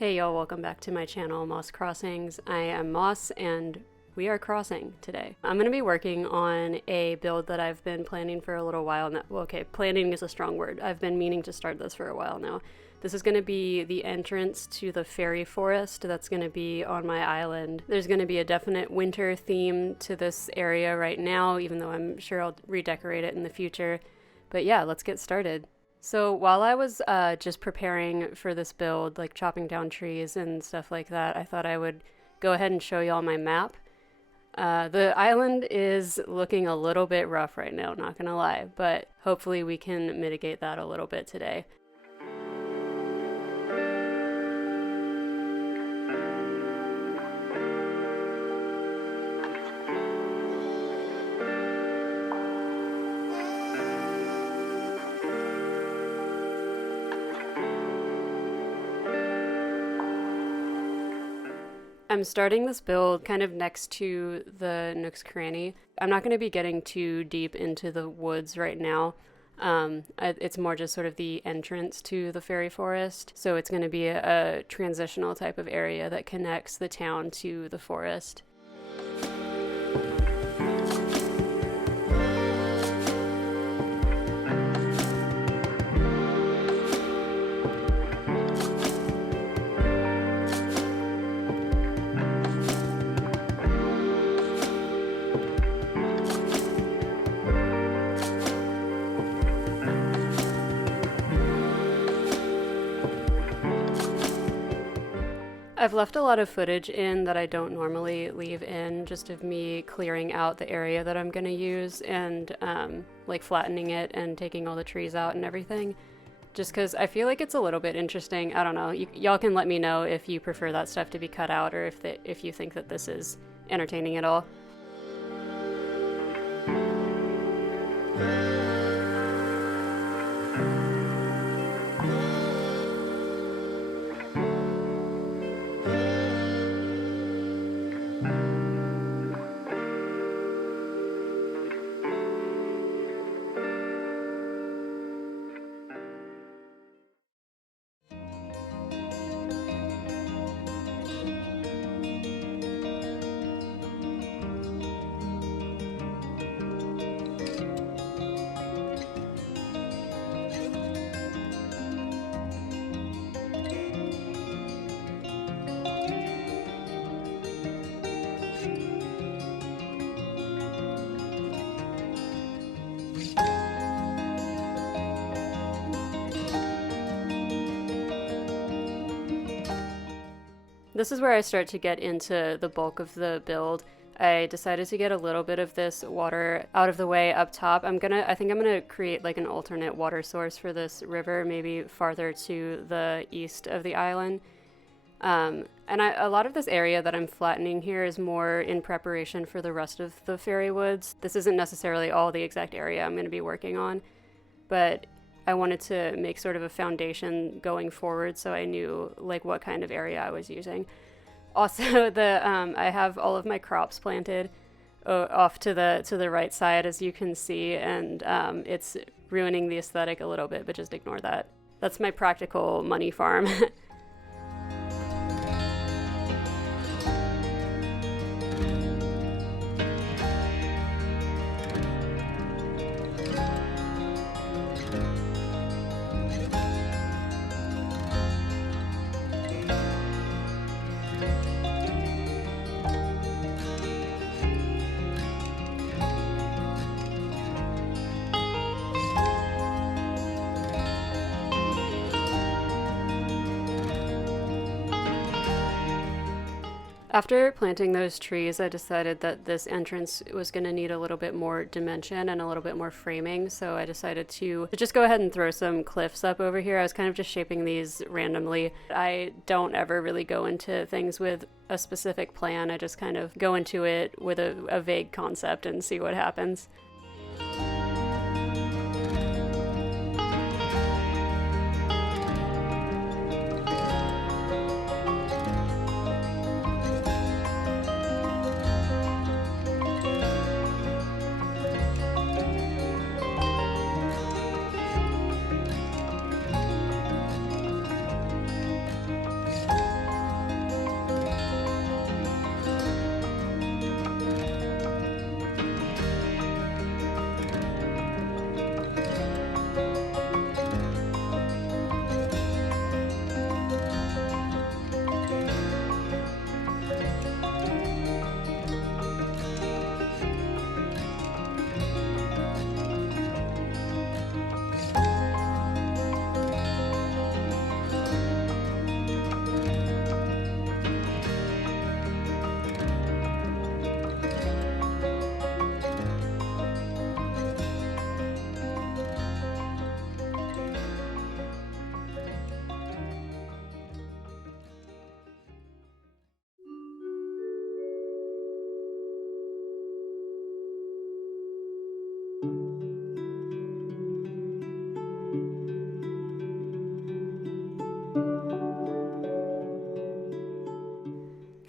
Hey y'all, welcome back to my channel, Moss Crossings. I am Moss and we are crossing today. I'm going to be working on a build that I've been planning for a little while now. Well, okay, planning is a strong word. I've been meaning to start this for a while now. This is going to be the entrance to the fairy forest that's going to be on my island. There's going to be a definite winter theme to this area right now, even though I'm sure I'll redecorate it in the future. But yeah, let's get started. So while I was just preparing for this build, like chopping down trees and stuff like that, I thought I would go ahead and show y'all my map. The island is looking a little bit rough right now, not gonna lie, but hopefully we can mitigate that a little bit today. I'm starting this build kind of next to the Nook's Cranny. I'm not going to be getting too deep into the woods right now. It's more just sort of the entrance to the fairy forest. So it's going to be a transitional type of area that connects the town to the forest. I've left a lot of footage in that I don't normally leave in, just of me clearing out the area that I'm going to use and like flattening it and taking all the trees out and everything. Just because I feel like it's a little bit interesting. I don't know. Y'all can let me know if you prefer that stuff to be cut out or if you think that this is entertaining at all. This is where I start to get into the bulk of the build. I decided to get a little bit of this water out of the way up top. I think I'm gonna create like an alternate water source for this river, maybe farther to the east of the island. A lot of this area that I'm flattening here is more in preparation for the rest of the fairy woods. This isn't necessarily all the exact area I'm gonna be working on, but I wanted to make sort of a foundation going forward so I knew like what kind of area I was using. Also, I have all of my crops planted off to the right side, as you can see, and it's ruining the aesthetic a little bit, but just ignore that. That's my practical money farm. After planting those trees, I decided that this entrance was going to need a little bit more dimension and a little bit more framing, so I decided to just go ahead and throw some cliffs up over here. I was kind of just shaping these randomly. I don't ever really go into things with a specific plan. I just kind of go into it with a vague concept and see what happens.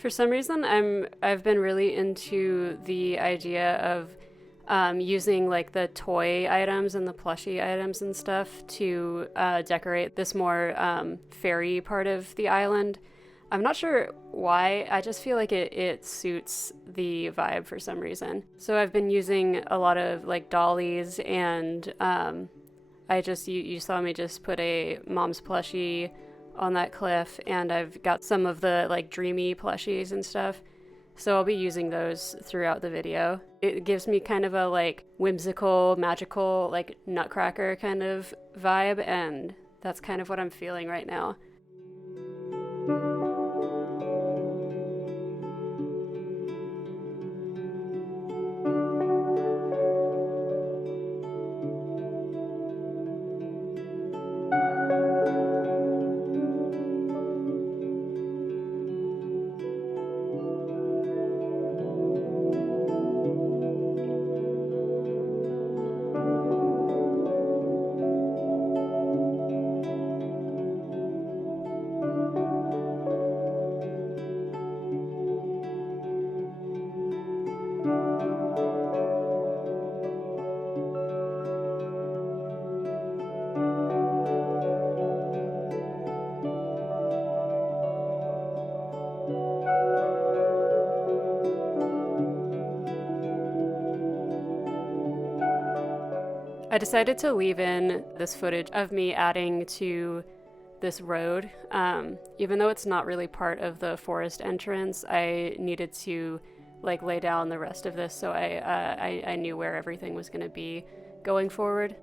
For some reason, I've been really into the idea of using like the toy items and the plushie items and stuff to decorate this more fairy part of the island. I'm not sure why, I just feel like it suits the vibe for some reason. So I've been using a lot of like dollies, and you saw me just put a mom's plushie on that cliff, and I've got some of the like dreamy plushies and stuff. So I'll be using those throughout the video. It gives me kind of a like whimsical, magical, like nutcracker kind of vibe, and that's kind of what I'm feeling right now. I decided to leave in this footage of me adding to this road. Even though it's not really part of the forest entrance, I needed to like lay down the rest of this so I knew where everything was going to be going forward.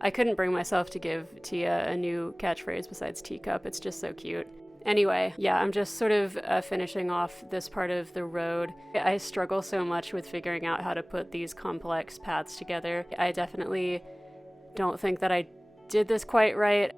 I couldn't bring myself to give Tia a new catchphrase besides teacup. It's just so cute. Anyway, yeah, I'm just sort of finishing off this part of the road. I struggle so much with figuring out how to put these complex paths together. I definitely don't think that I did this quite right.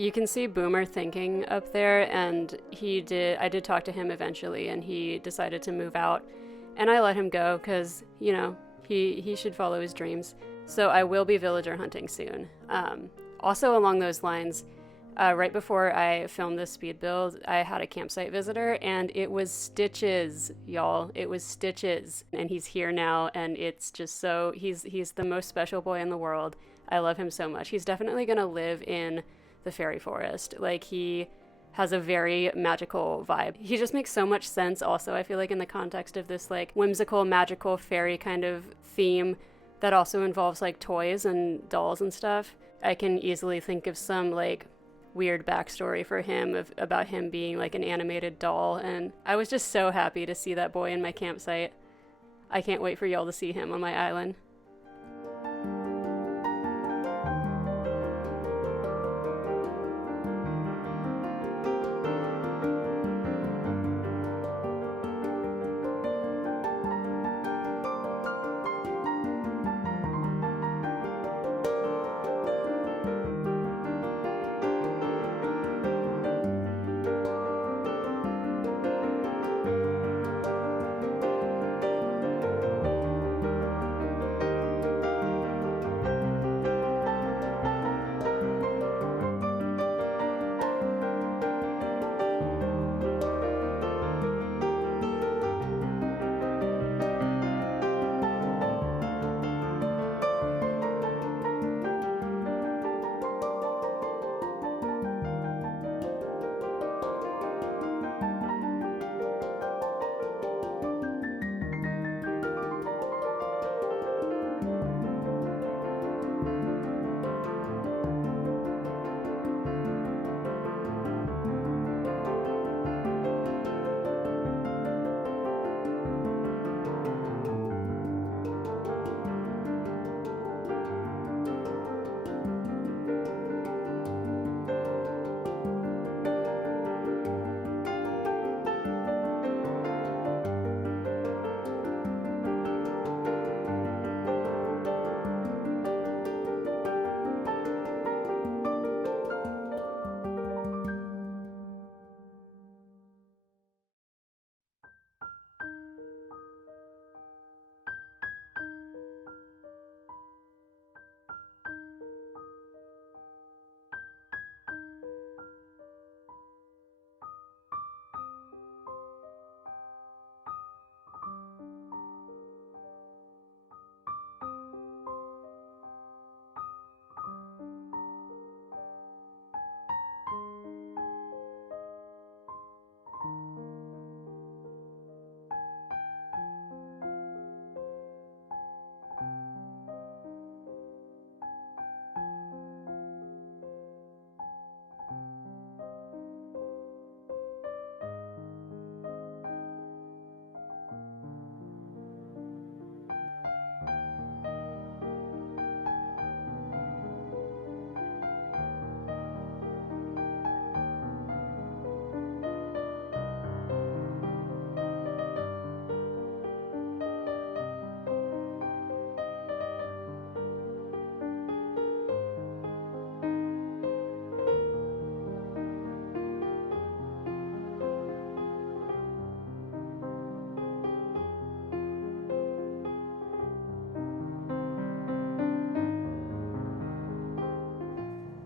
You can see Boomer thinking up there, and I did talk to him eventually, and he decided to move out. And I let him go because, you know, he should follow his dreams. So I will be villager hunting soon. Also along those lines, right before I filmed this speed build, I had a campsite visitor, and it was Stitches, y'all. It was Stitches. And he's here now, and it's just so, he's the most special boy in the world. I love him so much. He's definitely gonna live in the fairy forest. Like, he has a very magical vibe. He just makes so much sense also, I feel like, in the context of this like whimsical, magical fairy kind of theme that also involves like toys and dolls and stuff. I can easily think of some like weird backstory for him about him being like an animated doll, and I was just so happy to see that boy in my campsite. I can't wait for y'all to see him on my island.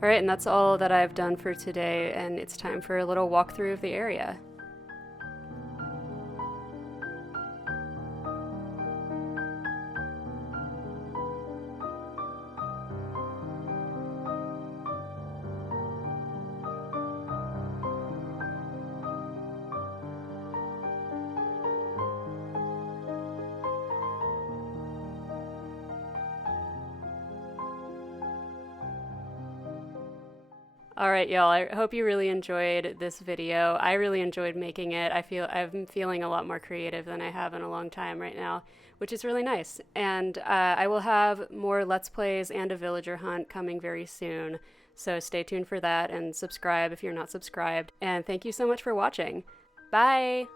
All right, and that's all that I've done for today, and it's time for a little walkthrough of the area. All right, y'all, I hope you really enjoyed this video. I really enjoyed making it. I'm feeling a lot more creative than I have in a long time right now, which is really nice. And I will have more Let's Plays and a villager hunt coming very soon. So stay tuned for that and subscribe if you're not subscribed. And thank you so much for watching. Bye!